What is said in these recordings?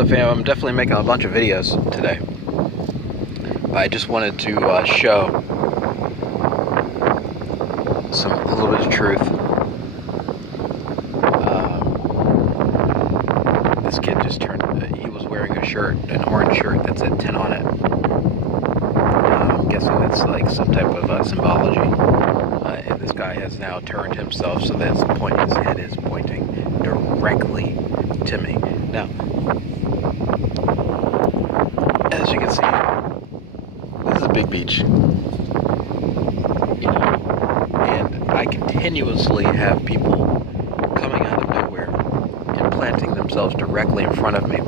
So fam, I'm definitely making a bunch of videos today. But I just wanted to show a little bit of truth. This kid just he was wearing a shirt, an orange shirt that said 10 on it. I'm guessing that's like some type of symbology. And this guy has now turned himself so that his head is pointing directly to me. Now, as you can see, this is a big beach, and I continuously have people coming out of nowhere and planting themselves directly in front of me.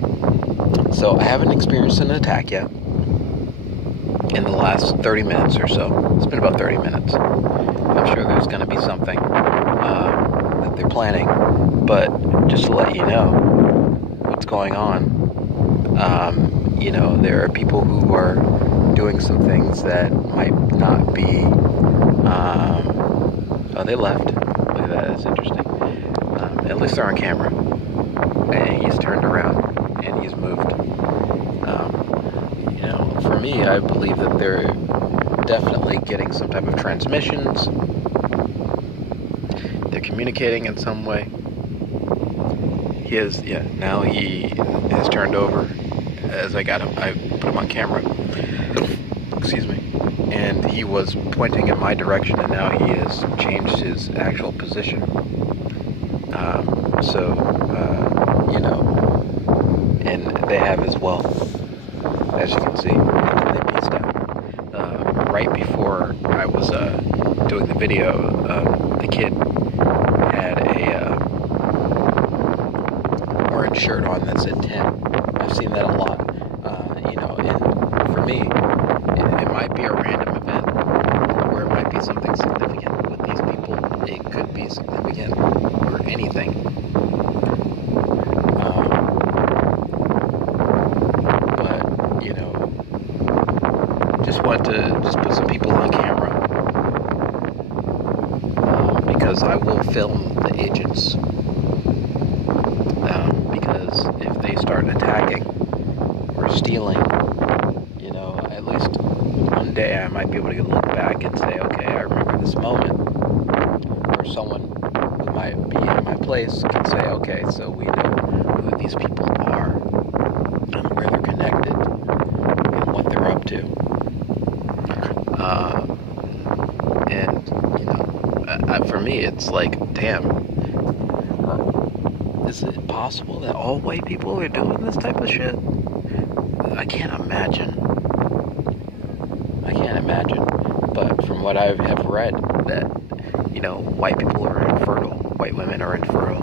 So I haven't experienced an attack yet in the last 30 minutes or so. It's been about 30 minutes. I'm sure there's going to be something that they're planning, but just to let you know what's going on, there are people who are doing some things that might not be, oh, they left. Look at that, that's interesting. At least they're on camera. And he's turned around and he's moved. For me, I believe that they're definitely getting some type of transmissions. They're communicating in some way. Now he has turned over as I put him on camera. Excuse me. And he was pointing in my direction, and now he has changed his actual position. And they have as well, as you can see. And they pieced out. Right before I was doing the video, the kid had a orange shirt on that said 10. I've seen that a lot. And for me, it might be a random event, or it might be something significant with these people. It could be significant or anything. Just want to put some people on camera, because I will film the agents, because if they start attacking or stealing, at least one day I might be able to look back and say, okay, I remember this moment, or someone who might be in my place can say, okay, so we know who these people are and where they're connected and what they're up to. For me, it's like, damn, is it possible that all white people are doing this type of shit? I can't imagine. But from what I have read, that, white people are infertile, white women are infertile,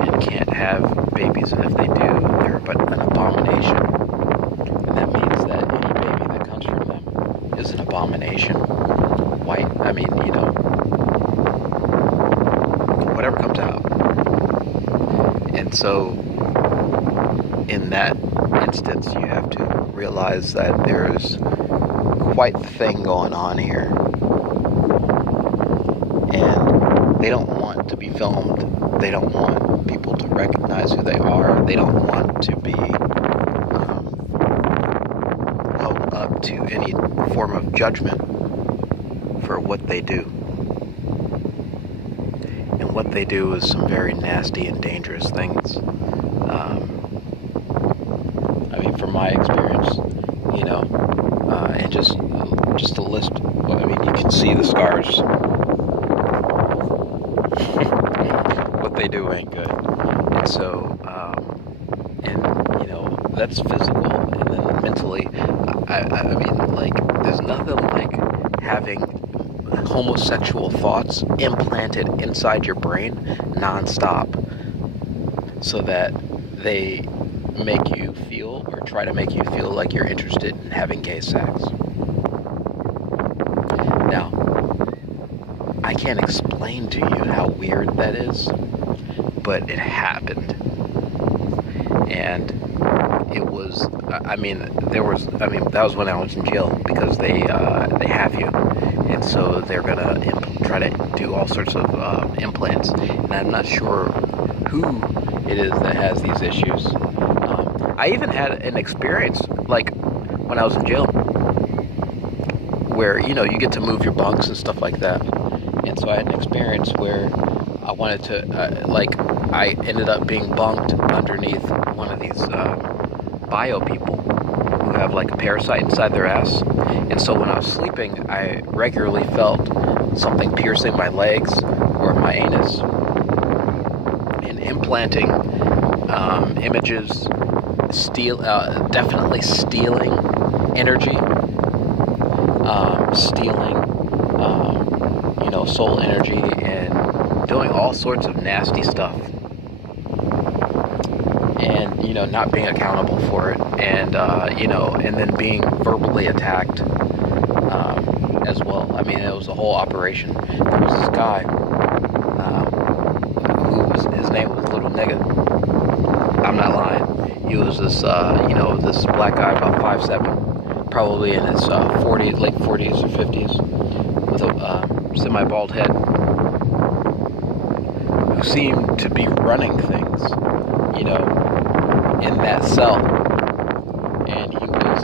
and can't have babies, and if they do, they're but an abomination. And that means that any baby that comes from them is an abomination. Whatever comes out. And so, in that instance, you have to realize that there's quite the thing going on here. And they don't want to be filmed. They don't want people to recognize who they are. They don't want to be held up to any form of judgment for what they do. And what they do is some very nasty and dangerous things. From my experience, and just a list. You can see the scars. What they do ain't good. And so, that's physical, and then mentally, there's nothing like having homosexual thoughts implanted inside your brain nonstop, so that they make you feel, or try to make you feel, like you're interested in having gay sex. Now, I can't explain to you how weird that is, but it happened. And it was, that was when I was in jail, because they have you. And so they're gonna try to do all sorts of implants. And I'm not sure who it is that has these issues. I even had an experience, like, when I was in jail, where, you get to move your bunks and stuff like that. And so I had an experience where I wanted to, I ended up being bunked underneath one of these bio people who have, like, a parasite inside their ass. And so when I was sleeping, I regularly felt something piercing my legs or my anus and implanting images, definitely stealing energy, stealing, soul energy, and doing all sorts of nasty stuff. And, not being accountable for it. And, and then being verbally attacked as well. I mean, it was a whole operation. There was this guy his name was Little Nigga. I'm not lying. He was this, this black guy about 5'7", probably in his late 40s or 50s, with a semi-bald head, who seemed to be running things, in that cell. And he was,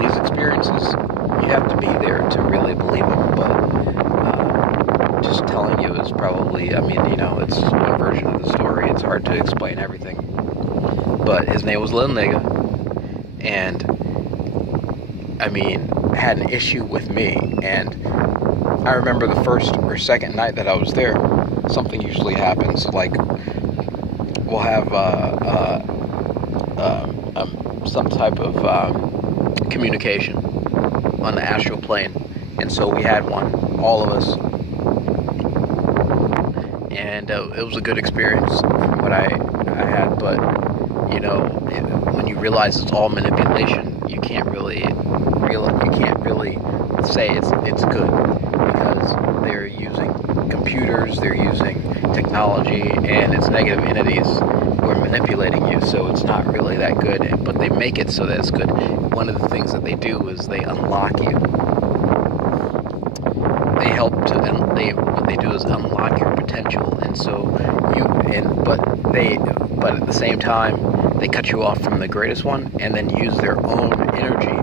these experiences, you have to be there to really believe them, but just telling you is probably, it's one version of the story. It's hard to explain everything. But his name was Little Nigga, and, had an issue with me. And I remember the first or second night that I was there, something usually happens. Like, we'll have some type of communication on the astral plane. And so we had one, all of us. And it was a good experience from what I had. But, when you realize it's all manipulation, you can't really say it's good, because they're using computers, they're using technology, and it's negative entities who are manipulating you, so it's not really that good, but they make it so that it's good. One of the things that they do is they unlock you. They help to, what they do is unlock your potential, and so but at the same time, they cut you off from the greatest one, and then use their own energy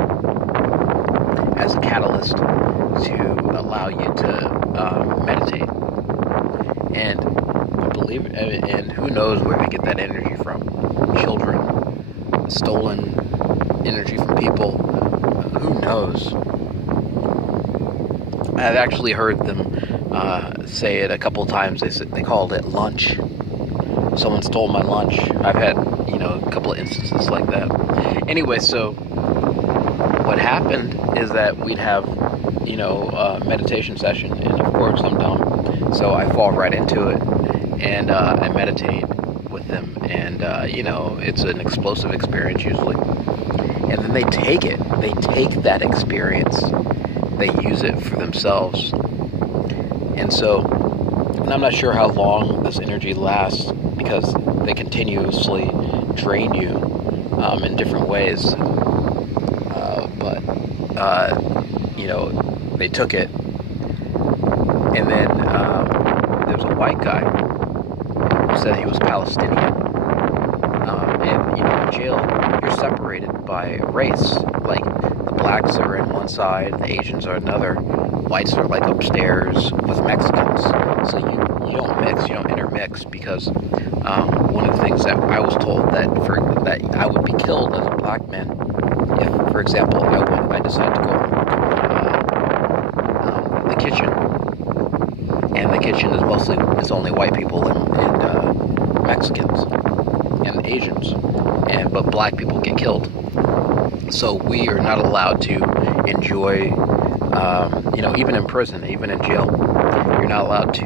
as a catalyst to allow you to meditate. And believe it, and who knows where they get that energy from? Children, stolen energy from people. Who knows? I've actually heard them say it a couple times. They called it lunch. Someone stole my lunch. I've had, a couple of instances like that. Anyway, so what happened is that we'd have, a meditation session, and of course I'm dumb, so I fall right into it, and I meditate with them, and, it's an explosive experience usually. And then they take that experience, they use it for themselves. And so, and I'm not sure how long this energy lasts, because they continuously drain you in different ways. They took it. And then there was a white guy who said he was Palestinian. And, in jail, you're separated by race. Like, the blacks are in one side, the Asians are another. Whites are, like, upstairs with Mexicans. So you don't mix, you don't intermix, because one of the things that I was told that I would be killed as a black man if, for example, I decided to go and work in the kitchen, and the kitchen is only white people and Mexicans and Asians, but black people get killed. So we are not allowed to enjoy, even in prison, even in jail, you're not allowed to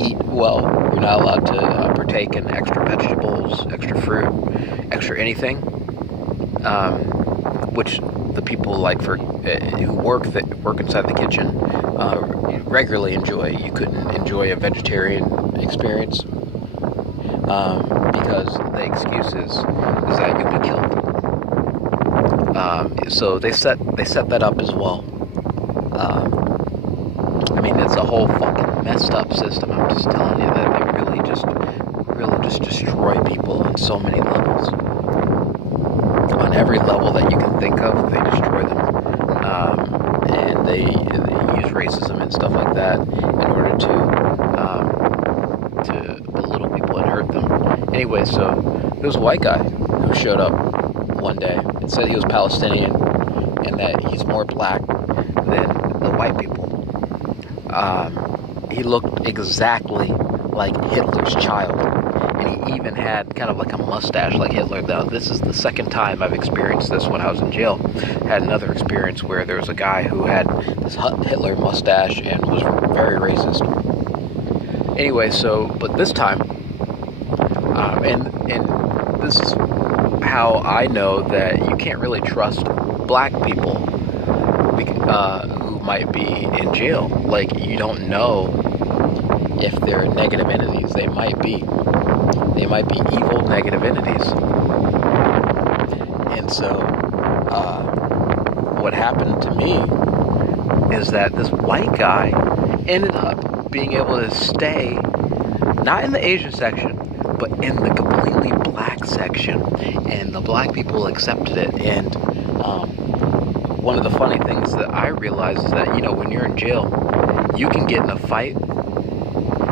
eat well. You're not allowed to partake in extra vegetables, extra fruit, extra anything, which the people who work inside the kitchen regularly enjoy. You couldn't enjoy a vegetarian experience because the excuse is that you'll be killed. So they set that up as well. It's a whole fucking messed up system. I'm just telling you that they really just really just destroy people on so many levels. On every level that you can think of, they destroy them. And they use racism and stuff like that in order to belittle people and hurt them. Anyway, so there was a white guy who showed up one day and said he was Palestinian and that he's more black than the white people. He looked exactly like Hitler's child, and he even had kind of like a mustache like Hitler. Now, this is the second time I've experienced this when I was in jail. Had another experience where there was a guy who had this Hitler mustache and was very racist. Anyway, but this time, and this is how I know that you can't really trust black people who might be in jail. Like, you don't know if they're negative entities. They might be evil negative entities. And so what happened to me is that this white guy ended up being able to stay not in the Asian section, but in the completely black section, and the black people accepted it. And one of the funny things that I realized is that, when you're in jail, you can get in a fight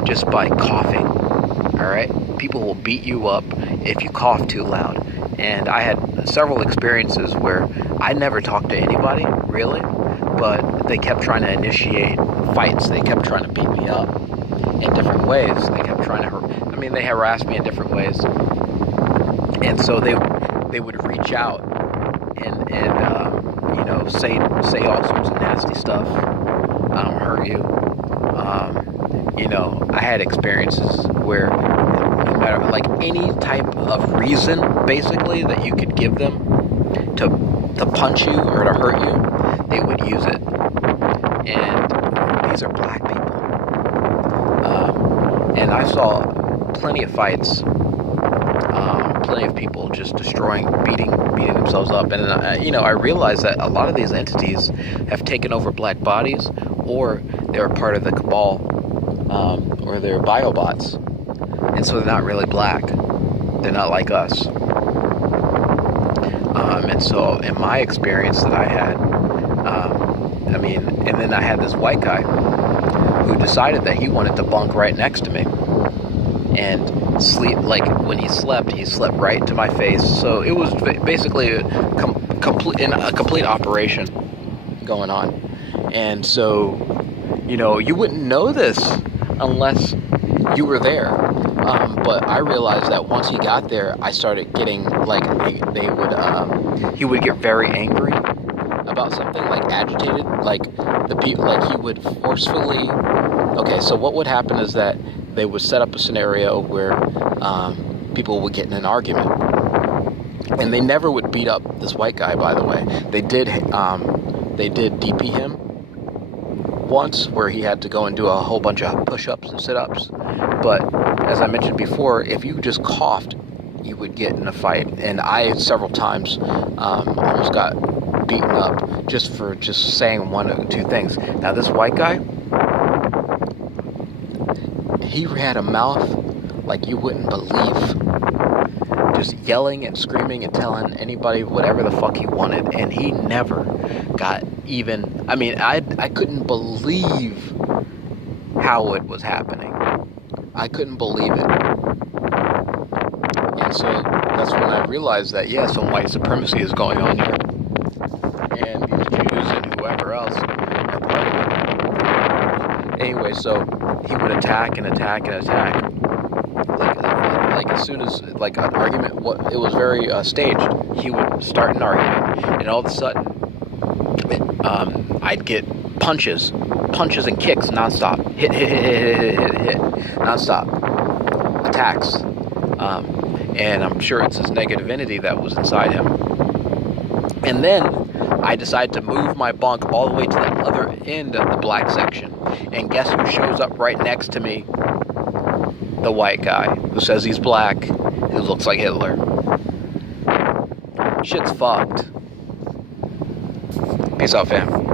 just by coughing. All right, people will beat you up if you cough too loud. And I had several experiences where I never talked to anybody really, but they kept trying to initiate fights. They kept trying to beat me up in different ways. They kept trying to they harassed me in different ways. And so they would reach out and say all sorts of nasty stuff, hurt you. I had experiences where no matter any type of reason basically that you could give them to punch you or to hurt you, they would use it. And these are black people. And I saw plenty of fights, plenty of people just destroying, beating themselves up. And I realized that a lot of these entities have taken over black bodies, or they're part of the cabal, or they're biobots, and so they're not really black. They're not like us. And so in my experience that I had, and then I had this white guy who decided that he wanted to bunk right next to me and sleep. Like, when he slept right into my face. So it was basically a complete operation going on. And so, you wouldn't know this unless you were there. But I realized that once he got there, I started getting he would get very angry about something, agitated, he would forcefully. Okay, so what would happen is that they would set up a scenario where people would get in an argument, and they never would beat up this white guy. By the way, they did DP him once, where he had to go and do a whole bunch of push-ups and sit-ups. But as I mentioned before, if you just coughed, you would get in a fight. And I several times almost got beaten up just for saying one or two things. Now, this white guy, he had a mouth like you wouldn't believe. Just yelling and screaming and telling anybody whatever the fuck he wanted. And he never got even... I couldn't believe how it was happening. I couldn't believe it. And so that's when I realized that, some white supremacy is going on here. And these Jews and whoever else are part of it. Anyway, so he would attack and attack and attack. As soon as an argument, it was very staged. He would start an argument, and all of a sudden, I'd get punches and kicks nonstop, hit, nonstop, attacks, and I'm sure it's his negative entity that was inside him. And then I decided to move my bunk all the way to the other end of the black section, and guess who shows up right next to me? The white guy who says he's black, who looks like Hitler. Shit's fucked. Peace out, fam.